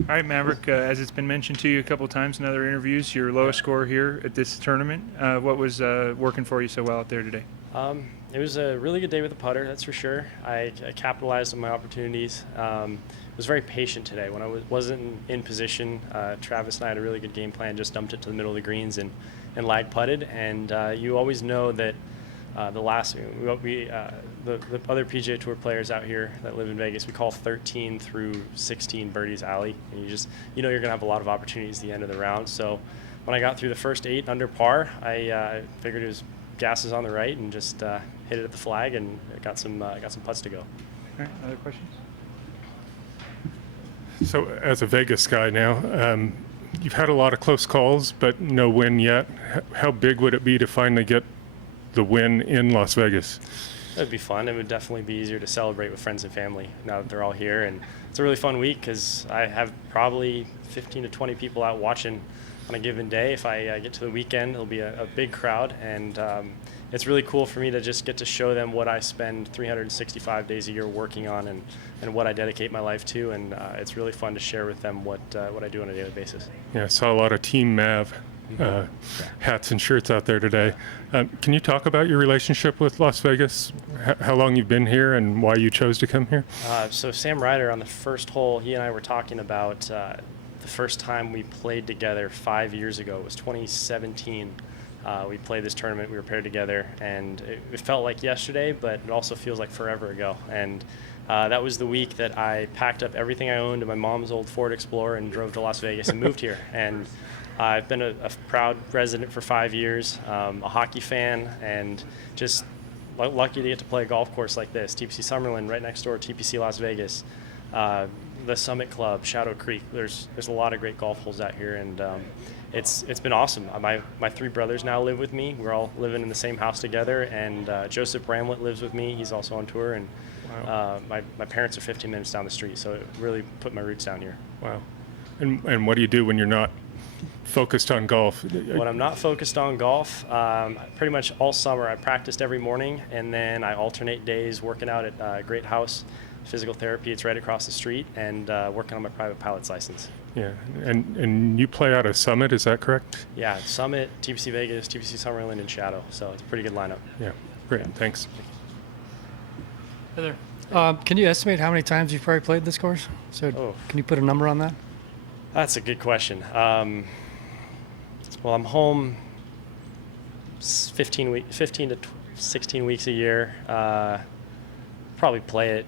All right, Maverick, as it's been mentioned to you a couple of times in other interviews, your lowest score here at this tournament. What was working for you so well out there today? It was a really good day with the putter, that's for sure. I capitalized on my opportunities. Was very patient today. When I wasn't in position, Travis and I had a really good game plan, just dumped it to the middle of the greens and lag putted. And you always know that the other PGA Tour players out here that live in Vegas, we call 13 through 16 birdies alley. And you know you're going to have a lot of opportunities at the end of the round. So when I got through the first 8 under par, I figured it was gases on the right and just hit it at the flag and got some putts to go. All right, other questions? So as a Vegas guy now, you've had a lot of close calls, but no win yet. How big would it be to finally get the win in Las Vegas? It would be fun. It would definitely be easier to celebrate with friends and family now that they're all here. And it's a really fun week because I have probably 15 to 20 people out watching on a given day. If I get to the weekend, it'll be a big crowd. And it's really cool for me to just get to show them what I spend 365 days a year working on and what I dedicate my life to. And it's really fun to share with them what I do on a daily basis. Yeah, I saw a lot of Team Mav hats and shirts out there today. Can you talk about your relationship with Las Vegas, how long you've been here and why you chose to come here? So Sam Ryder on the first hole, he and I were talking about the first time we played together 5 years ago. It was 2017. We played this tournament, we were paired together, and it felt like yesterday, but it also feels like forever ago. And that was the week that I packed up everything I owned in my mom's old Ford Explorer and drove to Las Vegas and moved here. And I've been a proud resident for 5 years, a hockey fan, and just lucky to get to play a golf course like this. TPC Summerlin right next door, TPC Las Vegas, the Summit Club, Shadow Creek. There's a lot of great golf holes out here, and it's been awesome. My 3 brothers now live with me. We're all living in the same house together, and Joseph Bramlett lives with me. He's also on tour, and my parents are 15 minutes down the street, so it really put my roots down here. Wow. And what do you do when you're not focused on golf? When I'm not focused on golf, pretty much all summer I practiced every morning, and then I alternate days working out at Great House Physical Therapy. It's right across the street, and working on my private pilot's license. Yeah, and you play out of Summit, is that correct? Yeah, Summit, TPC Vegas, TPC Summerlin, and Shadow. So it's a pretty good lineup. Yeah, great. Thanks. Hey there. Can you estimate how many times you've probably played this course? So can you put a number on that? That's a good question. Well, I'm home 15 to 16 weeks a year. Probably play it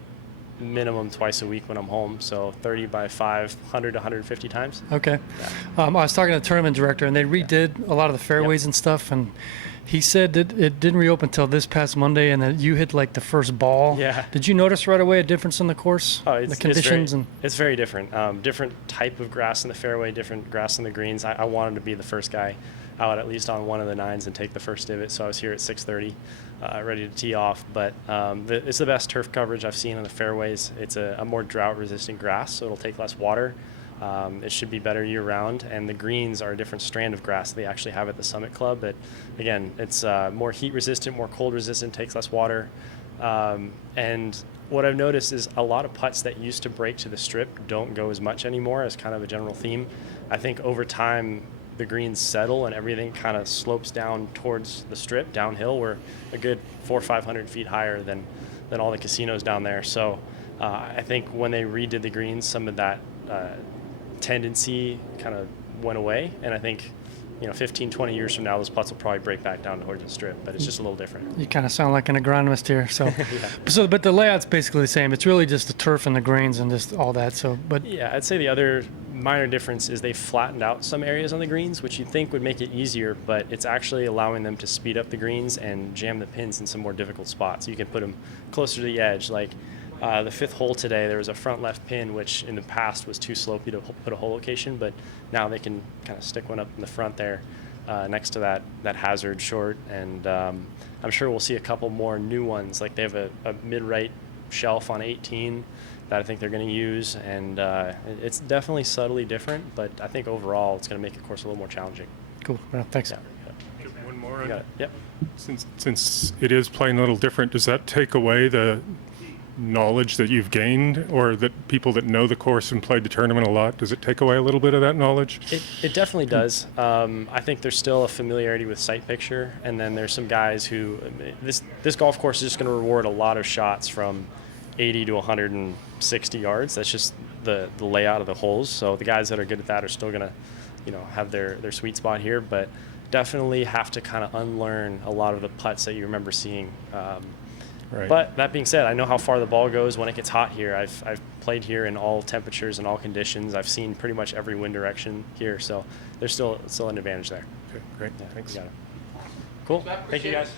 minimum twice a week when I'm home, so 30 by 500 to 150 times. Okay. I was talking to the tournament director, and they redid a lot of the fairways and stuff, and he said that it didn't reopen until this past Monday, and that you hit like the first ball. Yeah. Did you notice right away a difference in the course? Oh, the conditions? It's very different. Different type of grass in the fairway, different grass in the greens. I wanted to be the first guy out at least on one of the 9s and take the first divot, so I was here at 6:30, ready to tee off. But it's the best turf coverage I've seen on the fairways. It's a more drought-resistant grass, so it'll take less water. It should be better year-round, and the greens are a different strand of grass they actually have at the Summit Club. But again, it's more heat-resistant, more cold-resistant, takes less water. And what I've noticed is a lot of putts that used to break to the strip don't go as much anymore, as kind of a general theme. I think over time the greens settle and everything kind of slopes down towards the strip, downhill. We're a good 400 or 500 feet higher than all the casinos down there. So I think when they redid the greens, some of that tendency kind of went away, and I think 15, 20 years from now, those putts will probably break back down towards the strip, but it's just a little different. You kind of sound like an agronomist here. So, Yeah. But the layout's basically the same. It's really just the turf and the greens and just all that. So, but Yeah, I'd say the other minor difference is they flattened out some areas on the greens, which you'd think would make it easier, but it's actually allowing them to speed up the greens and jam the pins in some more difficult spots. You can put them closer to the edge. Like the 5th hole today, there was a front left pin, which in the past was too slopey to put a hole location, but now they can kind of stick one up in the front there next to that hazard short. And I'm sure we'll see a couple more new ones. Like they have a mid-right shelf on 18 that I think they're going to use, and it's definitely subtly different, but I think overall it's going to make the course a little more challenging. cool. Well, thanks. Yeah. One more. You got it. Yep. Since it is playing a little different, does that take away the knowledge that you've gained, or that people that know the course and played the tournament a lot, does it take away a little bit of that knowledge? It definitely does. I think there's still a familiarity with sight picture, and then there's some guys who this golf course is just going to reward a lot of shots from 80 to 160 yards. That's just the layout of the holes. So the guys that are good at that are still going to, have their sweet spot here, but definitely have to kind of unlearn a lot of the putts that you remember seeing. Right. But that being said, I know how far the ball goes when it gets hot here. I've played here in all temperatures and all conditions. I've seen pretty much every wind direction here, so there's still an advantage there. Okay, great. Yeah, Thanks. you got it. Cool. Thank you, guys.